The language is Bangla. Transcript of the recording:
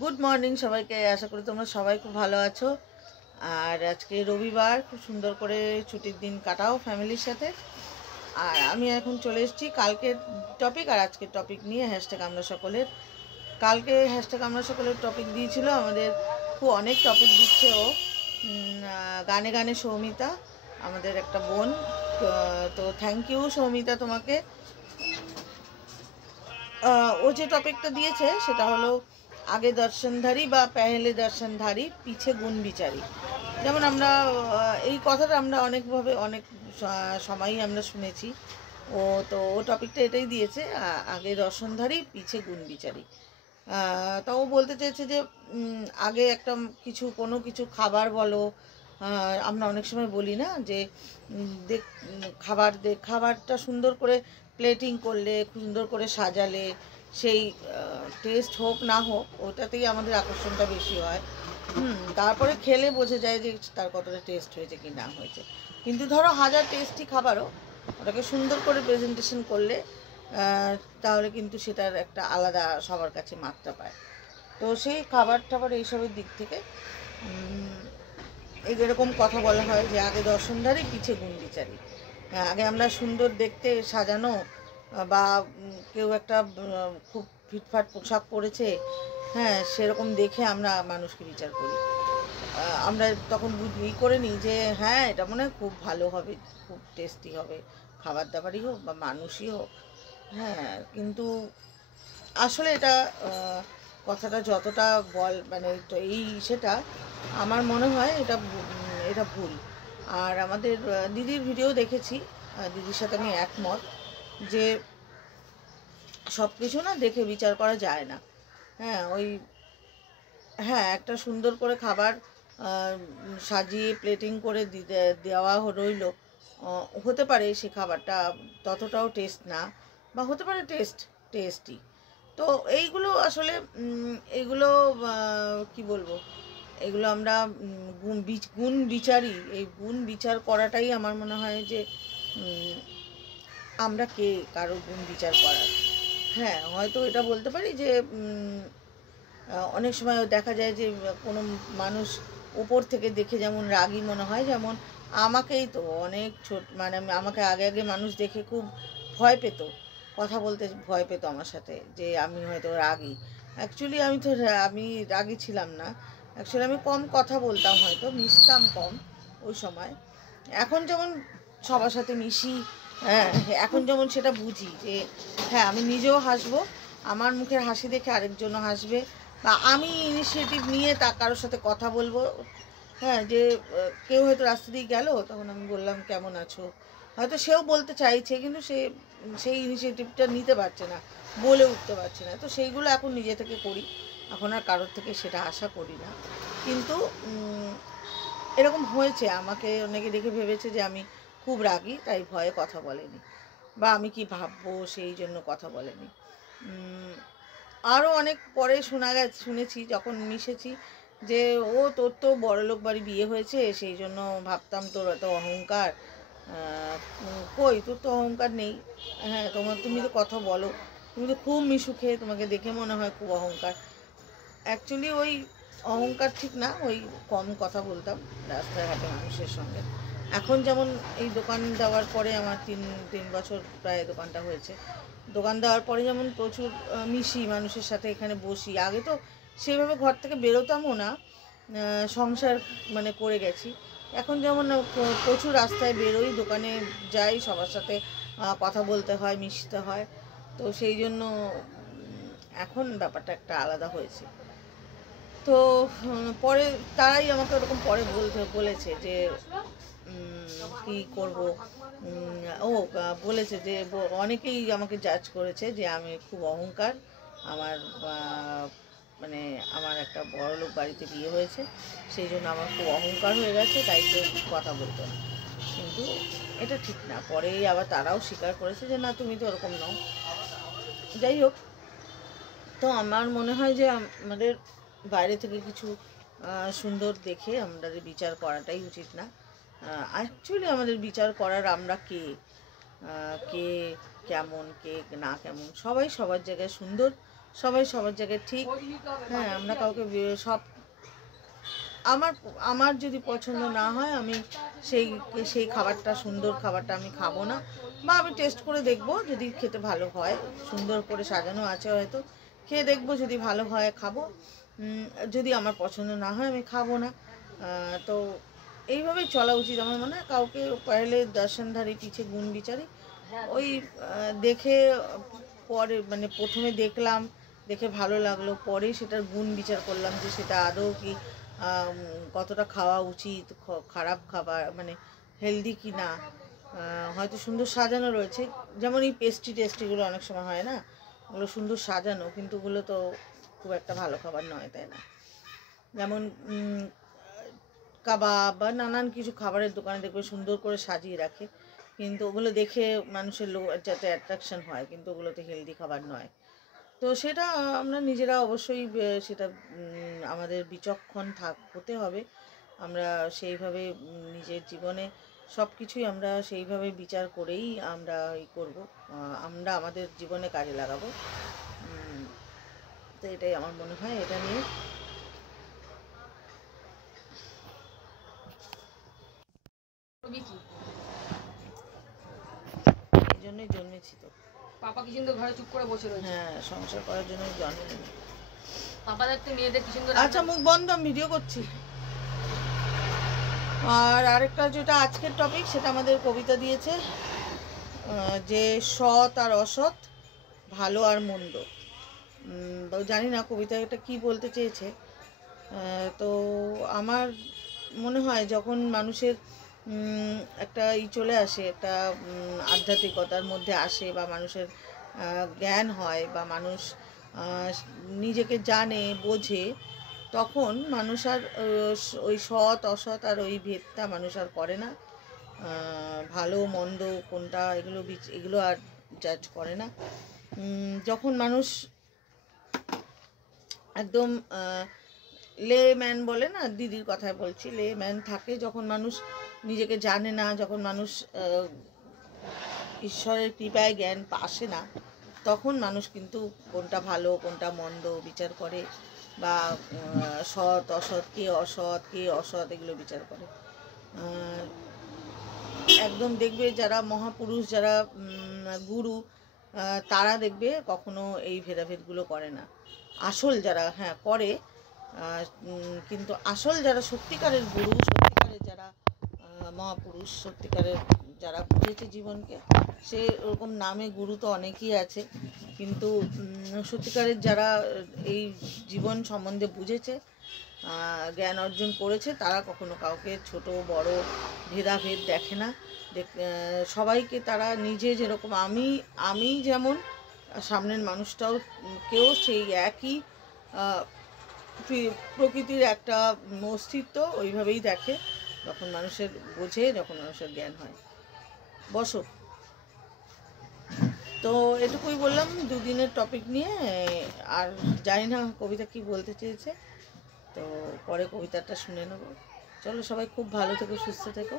গুড মর্নিং সবাইকে। আশা করি তোমরা সবাই খুব ভালো আছো। আর আজকে রবিবার, খুব সুন্দর করে ছুটির দিন কাটাও ফ্যামিলির সাথে। আর আমি এখন চলে এসেছি কালকের টপিক আর আজকের টপিক নিয়ে, হ্যাশট্যাগ আমরা সকলের। কালকে হ্যাশট্যাগ আমরা সকলের টপিক দিয়েছিল, আমাদের খুব অনেক টপিক দিচ্ছে ও। গানে গানে সৌমিতা, আমাদের একটা বোন। তো থ্যাংক ইউ সৌমিতা তোমাকে। ও যে টপিকটা দিয়েছে সেটা হলো আগে দর্শনধারী বা পেহেলে দর্শনধারী পিছে গুণ বিচারী। যেমন আমরা এই কথাটা আমরা অনেকভাবে অনেক সময়ই আমরা শুনেছি। ও টপিকটা এটাই দিয়েছে, আগে দর্শনধারী পিছে গুণ বিচারী। তা ও বলতে চেয়েছে যে আগে একটা কোনো কিছু খাবার বলো, আমরা অনেক সময় বলি না যে খাবারটা সুন্দর করে প্লেটিং করলে, সুন্দর করে সাজালে, সেই টেস্ট হোক না হোক ওটাতেই আমাদের আকর্ষণটা বেশি হয়। তারপরে খেলে বোঝা যায় যে তার কতটা টেস্ট হয়েছে কি না হয়েছে। কিন্তু ধরো হাজার টেস্টি খাবারও ওটাকে সুন্দর করে প্রেজেন্টেশন করলে তাহলে কিন্তু সেটার একটা আলাদা সবার কাছে মাত্রা পায়। তো সেই খাবার টাবার এইসবের দিক থেকে এরকম কথা বলা হয় যে আগে দর্শনধারী পিছে গুণ বিচারী। আগে আমরা সুন্দর দেখতে সাজানো বা কেউ একটা খুব ফিটফাট পোশাক পরেছে, হ্যাঁ, সেরকম দেখে আমরা মানুষকে বিচার করি। আমরা তখন করে নিই যে হ্যাঁ, এটা মনে হয় খুব ভালো হবে, খুব টেস্টি হবে, খাবার দাবারই হোক বা মানুষই হোক। হ্যাঁ, কিন্তু আসলে এটা কথাটা যতটা মানে সেটা আমার মনে হয় এটা ভুল। আর আমাদের দিদির ভিডিও দেখেছি, দিদির সাথে আমি একমত যে সব কিছু না দেখে বিচার করা যায় না। হ্যাঁ, একটা সুন্দর করে খাবার সাজিয়ে প্লেটিং করে দেওয়া রইল, হতে পারে সে খাবারটা ততটাও টেস্ট না, বা হতে পারে টেস্টি। তো এইগুলো আসলে এগুলো কি বলবো, এগুলো আমরা গুণ বিচারি, এই গুণ বিচার করাটাই আমার মনে হয় যে আমরা কে কারো গুণ বিচার করার। হ্যাঁ, হয়তো এটা বলতে পারি যে অনেক সময় দেখা যায় যে কোনো মানুষ উপর থেকে দেখে যেমন রাগী মনে হয়, যেমন আমাকেই তো অনেক মানে আমাকে আগে মানুষ দেখে খুব ভয় পেত, কথা বলতে ভয় পেত আমার সাথে, যে আমি হয়তো রাগী। অ্যাকচুয়ালি আমি রাগী ছিলাম না। অ্যাকচুয়ালি আমি কম কথা বলতাম, হয়তো মিশতাম কম ওই সময়। এখন যেমন সবার সাথে মিশি, এখন যেমন সেটা বুঝি যে হ্যাঁ, আমি নিজেও হাসবো, আমার মুখের হাসি দেখে আরেকজনও হাসবে, বা আমি ইনিশিয়েটিভ নিয়ে কারোর সাথে কথা বলবো। হ্যাঁ, যে কেউ হয়তো রাস্তা দিয়ে গেল, তখন আমি বললাম কেমন আছো, হয়তো সেও বলতে চাইছে কিন্তু সেই ইনিশিয়েটিভটা নিতে পারছে না, বলে উঠতে পারছে না। তো সেইগুলো এখন নিজে থেকে করি, এখন আর কারোর থেকে সেটা আশা করি না। কিন্তু এরকম হয়েছে, আমাকে অনেকে দেখে ভেবেছে যে আমি খুব রাগী, তাই ভয়ে কথা বলেনি, বা আমি কি ভাববো সেই জন্য কথা বলেনি। আরও অনেক পরে শুনেছি যখন মিশেছি যে তোর তো বড়লোক বাড়ি বিয়ে হয়েছে, সেই জন্য ভাবতাম তোর এত অহংকার। কই, তোর তো অহংকার নেই। হ্যাঁ, তুমি তো কথা বলো, তুমি তো খুব মিশুকে, তোমাকে দেখে মনে হয় খুব অহংকার। অ্যাকচুয়ালি ওই অহংকার ঠিক না, ওই কম কথা বলতাম রাস্তাঘাটে মানুষের সঙ্গে। এখন যেমন এই দোকান দেওয়ার পরে আমার তিন বছর প্রায় দোকানটা হয়েছে, দোকান দেওয়ার পরে যেমন প্রচুর মিশি মানুষের সাথে, এখানে বসি। আগে তো সেভাবে ঘর থেকে বেরোতামও না, সংসার মানে করে গেছি। এখন যেমন প্রচুর রাস্তায় বেরোই, দোকানে যাই, সবার সাথে কথা বলতে হয়, মিশতে হয়। তো সেই জন্য এখন ব্যাপারটা একটা আলাদা হয়েছে। তো পরে তারাই আমাকে ওরকম পরে বলেছে যে কি করব, বলেছে যে অনেকেই আমাকে জাজ করেছে যে আমি খুব অহংকার, আমার মানে আমার একটা বড়লোক বাড়িতে বিয়ে হয়েছে, সেই জন্য আমার খুব অহংকার হয়ে গেছে, তাই কেউ কথা বলতো না। কিন্তু এটা ঠিক না, পরেই আবার তারাও স্বীকার করেছে যে না, তুমি তো ওরকম নও। যাই হোক, তো আমার মনে হয় যে আমাদের বাইরে থেকে কিছু সুন্দর দেখে আমাদের বিচার করাটাই উচিত না। অ্যাকচুয়ালি আমাদের বিচার করার আমরা কে কেমন, কে না কেমন, সবাই সবার জায়গায় সুন্দর, সবাই সবার জায়গায় ঠিক। হ্যাঁ, আমরা কাউকে সব আমার আমার যদি পছন্দ না হয় আমি সেই খাবারটা, সুন্দর খাবারটা আমি খাবো না, বা আমি টেস্ট করে দেখব যদি খেতে ভালো হয়, সুন্দর করে সাজানো আছে হয়তো, খেয়ে দেখবো, যদি ভালো হয় খাবো, যদি আমার পছন্দ না হয় আমি খাবো না। তো এইভাবেই চলা উচিত আমার মনে হয়। কাউকে পহলে দর্শনধারী পিছে গুণ বিচারি, ওই দেখে পরে মানে প্রথমে দেখলাম, দেখে ভালো লাগলো, পরে সেটার গুণ বিচার করলাম যে সেটা আদৌ কি কতটা খাওয়া উচিত, খারাপ খাবার মানে হেলদি কি না। হয়তো সুন্দর সাজানো রয়েছে, যেমন এই পেস্ট্রি টেস্ট্রিগুলো অনেক সময় হয় না, ওগুলো সুন্দর সাজানো, কিন্তু ওগুলো তো খুব একটা ভালো খাবার নয়, তাই না? যেমন কাবাব বা নানান কিছু খাবারের দোকানে দেখবে সুন্দর করে সাজিয়ে রাখে, কিন্তু ওগুলো দেখে মানুষের যাতে অ্যাট্রাকশন হয়, কিন্তু ওগুলো তো হেলদি খাবার নয়। তো সেটা আমরা নিজেরা অবশ্যই সেটা আমাদের বিচক্ষণ হতে হবে। আমরা সেইভাবে নিজের জীবনে সব কিছুই আমরা সেইভাবে বিচার করেই আমরা করব, আমরা আমাদের জীবনে কাজে লাগাবো। তো এটাই আমার মনে হয় এটা নিয়ে। এই জন্যই জন্মেছি তো। পাপা কি সুন্দর ঘরে চুপ করে বসে রয়েছে। হ্যাঁ, সংসার করার জন্য জন্মেছি। পাপা দেখতে মেয়েদের কি সুন্দর। আচ্ছা, মুখ বন্ধ, আমি ভিডিও করছি। আর আরেকটা যেটা আজকের টপিক, সেটা আমাদের কবিতা দিয়েছে, যে সৎ আর অসৎ, ভালো আর মন্দ। জানি না কবিতা এটা কী বলতে চেয়েছে। তো আমার মনে হয় যখন মানুষের একটা চলে আসে, একটা আধ্যাত্মিকতার মধ্যে আসে, বা মানুষের জ্ঞান হয়, বা মানুষ নিজেকে জানে, বোঝে, তখন মানুষ আর ওই সৎ অসৎ আর ওই ভেদটা মানুষ আর করে না। ভালো মন্দ কোনটা, এগুলো আর জাজ করে না। যখন মানুষ একদম লেম্যান বলে না, দিদির কথায় বলছি, লেম্যান থাকে, যখন মানুষ নিজেকে জানে না, যখন মানুষ ঈশ্বরের কৃপায় জ্ঞান আসে না, তখন মানুষ কিন্তু কোনটা ভালো কোনটা মন্দ বিচার করে, বা সৎ অসৎ, কে অসৎ এগুলো বিচার করে। একদম দেখবে যারা মহাপুরুষ, যারা গুরু, তারা দেখবে কখনো এই ভেদাভেদগুলো করে না। আসল যারা করে, কিন্তু আসল যারা সত্যিকারের গুরু, সত্যিকারের যারা মহাপুরুষ, সত্যিকারের যারা বুঝেছে জীবনকে, সে ওরকম নামে গুরু তো অনেকেই আছে, কিন্তু সত্যিকারের যারা এই জীবন সম্বন্ধে বুঝেছে, জ্ঞান অর্জন করেছে, তারা কখনো কাউকে ছোট বড় ভেদাভেদ দেখে না। সবাইকে তারা নিজে যেরকম, আমি যেমন, সামনের মানুষটাও কেউ সেই একই প্রকৃতির একটা অস্তিত্ব, ওইভাবেই দেখে। যখন মানুষের বোঝে, যখন মানুষের জ্ঞান হয়। বসো। তো এটুকুই বললাম দুদিনের টপিক নিয়ে। আর জানি না কবিতা কি বলতে চেয়েছে, তো পরে কবিতাটা শুনে নেব। চলো, সবাই খুব ভালো থেকো, সুস্থ থেকো।